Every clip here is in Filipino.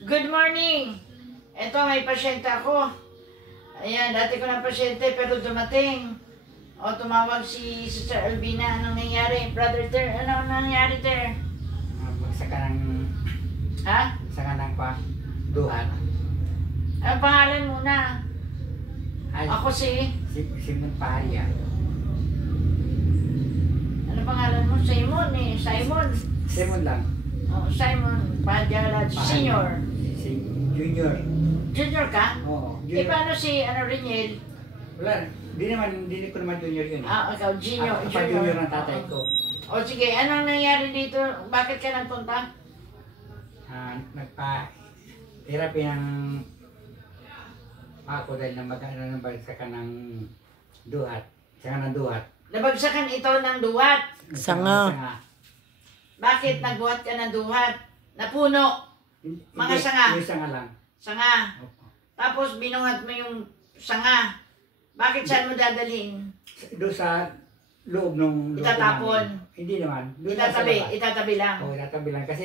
Good morning! Ito, may pasyente ako. Ayan, dati ko ng pasyente pero dumating. O, tumawag si Sister Albina. Anong nangyari? Brother Ter, anong nangyari, Ter? Magsaka ng... Ha? Saka ng duhan. Ang pangalan muna? Ay, Ako si... Simon Paria. Ano pangalan mo? Simon eh. Simon. Simon lang. Oh, Simon Padilla Senior. Si Junior. Junior ka? Oo. Eh, paano si Reniel? Wala. Hindi ko naman junior yun. Ah, ikaw, Junior. Junior ng tatay ko. O sige, anong nangyari dito? Bakit ka nagpunta? Nagpa-therapy ng ako dahil nabagsakan ng duhat. Saka ng duhat. Nabagsakan ito ng duwat. Sanga. Bakit nagbuhat ka ng duhat? Napuno. Mga sanga. Yung sanga lang. Sanga. Opo. Tapos binuhat mo yung sanga. Bakit saan mo dadalhin? Doon sa loob ng... Itatapon. Hindi naman. Doon sa Itatabi. labas. Itatabi lang. Oo, itatabi lang. Kasi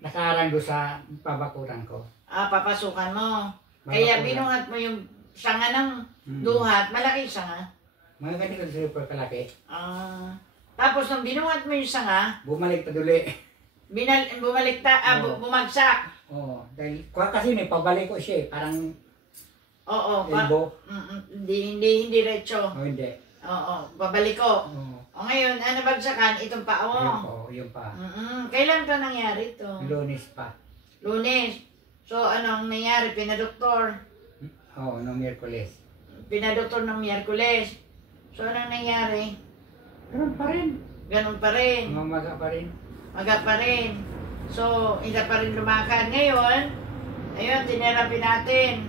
nakaharang doon sa pabakuran ko. Ah, papasukan mo. Kaya binuhat mo yung sanga ng duhat. Malaki yung sanga. Mga ganito super kalaki. Ah. Tapos nung binuhat mo yung sanga, Bumalik pa duli. bumagsak. Oo. Dahil, kasi may pabalik ko siya eh. Parang Oo. elbow. Hindi diretso. O hindi. Oo. Babalik ko. Oo. O ngayon, nabagsakan itong paa Ayun mo. po. Yun pa. Kailan pa nangyari ito? Lunes pa. Lunes. So, anong nangyari? Pinadoktor. Oo, noong Miyerkules. Pinadoktor ng Miyerkules. So, anong nangyari? Ganun pa rin. Ganun pa rin. Mamaga pa rin. Maga pa rin. So, hindi pa rin lumakad. Ngayon, ayun, tinerapy natin.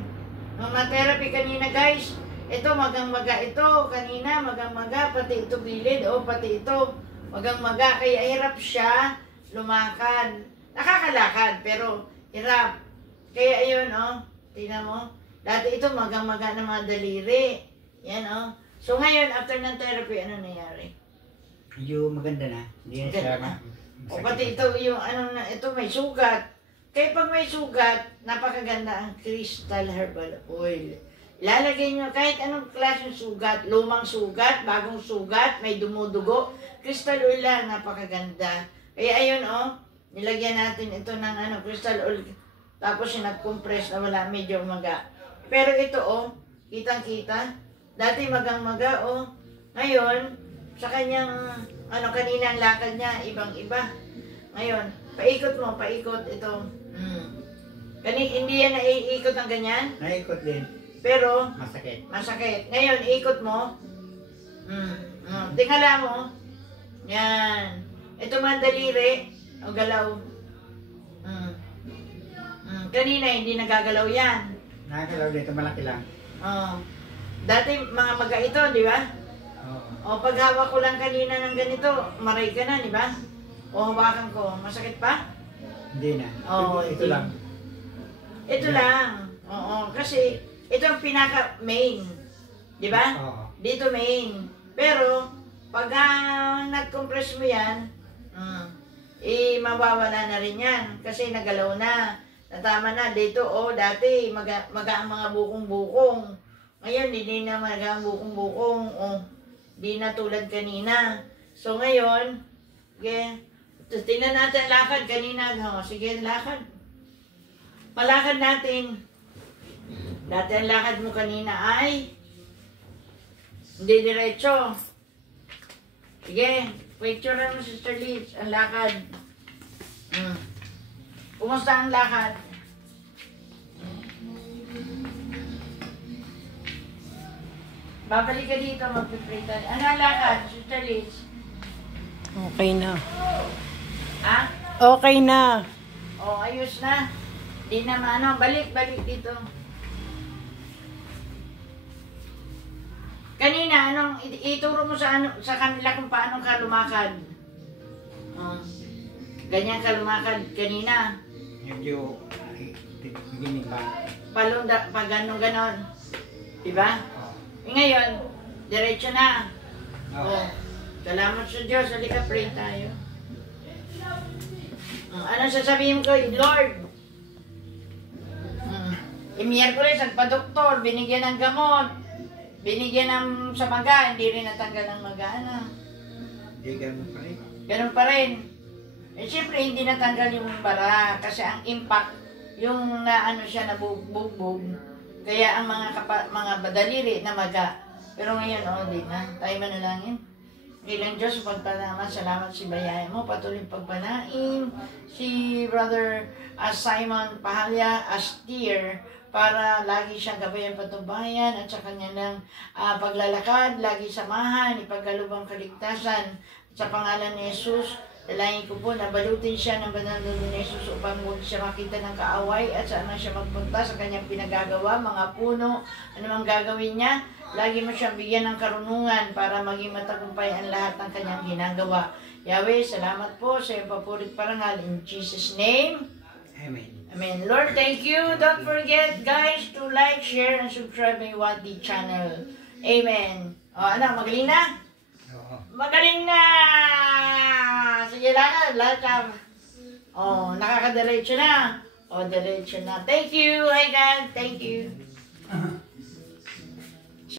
Nung na-therapy kanina, guys, ito, magang-maga ito. Kanina, magang-maga. Pati ito gilid. O, pati ito. Magang-maga. Kaya hirap siya lumakad. Nakakalakad, pero hirap. Kaya ayun, tingnan mo. Dati ito, magang-maga ng mga daliri. Yan, So, ngayon, after ng therapy, ano nangyari? Yung maganda na. Hindi na siya O pati ito, yung ito may sugat. Kaya pag may sugat, napakaganda ang Crystal Herbal Oil. Lalagay nyo kahit anong klaseng sugat, lumang sugat, bagong sugat, may dumudugo. Crystal Oil lang, napakaganda. Kaya ayun, nilagyan natin ito ng Crystal Oil. Tapos sinag-compress na wala, medyo maga. Pero ito, kitang-kita. Dati magang-maga, Ngayon, sa kanyang, kanina ang lakad niya, ibang-iba. Ngayon, paikot mo, paikot ito. Hindi yan naiikot ng ganyan, Naikot din. pero Masakit. masakit. Ngayon, ikot mo. Tingala mo. Yan. Ito mga daliri, o galaw. Kanina, hindi nagagalaw yan. Nakakalaw dito, malaki lang. Dati, mga maga ito, di ba? Oo. O pag hawak ko lang kanina ng ganito, maray ka na, di ba? O hawakan ko, masakit pa? Hindi na. Oo, ito lang. Ito lang. Oo, kasi ito ang pinaka-main. Di ba? Oo. Dito main. Pero, pag nag-compress mo yan, mawawala na rin yan. Kasi nagalaw na. Natama na. Dito, dati, maga ang mga bukong-bukong. Ngayon, hindi na maga ang bukong-bukong. Di na tulad kanina. So ngayon, tingnan natin lakad kanina. Sige, lakad. Palakad natin. Dati ang lakad mo kanina ay hindi diretso. Sige, picture mo, Sister Liz, ang lakad. Kumusta ang lakad? Babalik ka dito, mag-pray tayo. Ano ang lakad, Sister Liz? Okay na. Ha? Okay na. Ayos na. Di naman, balik dito. Kanina, ituro mo sa kanila kung paano ka lumakad. Ganyan ka lumakad kanina. Medyo, ginig ba? Pag ganon. Diba? Ngayon, diretso na. Salamat sa Diyos. Halika, pray tayo. Ano sasabihin ko? Lord, Miyerkules, nagpa-doktor, binigyan ng gamot, binigyan ng sa maga, hindi rin natanggal ang maga. Ano? Hindi ganun pa rin. Ganun pa rin. Eh, siyempre, hindi natanggal yung bara kasi ang impact, yung na ano siya, nabugbog. Kaya ang mga badaliri na maga. Pero ngayon, di na. Tayo manalangin. Ilang Diyos, pagpalaman, salamat si bayae mo, patuloy pagpanain si Brother Simon Pahalya Astier para lagi siyang gabayan patnubayan at sa kanya ng paglalakad, lagi samahan, ipagkalubang kaligtasan sa pangalan ni Jesus. Dalangin ko po na balutin siya ng banal na dugo ni Jesus upang huwag siya makita ng kaaway at saan man siya magpunta sa kanyang pinagagawa, mga puno, ano mang gagawin niya. Lagi mo siyang bigyan ng karunungan para maging matagumpay ang lahat ng kanyang ginagawa. Yahweh, salamat po sa iyong papurit parangal. In Jesus' name, Amen. Amen. Lord, thank you. Don't forget, guys, to like, share, and subscribe my Wadi channel. Amen. O, ano, magaling na? Oo. Magaling na! Sige lang, lahat. O, nakakadiretso na. O, diretso na. Thank you. Hi, God. Thank you.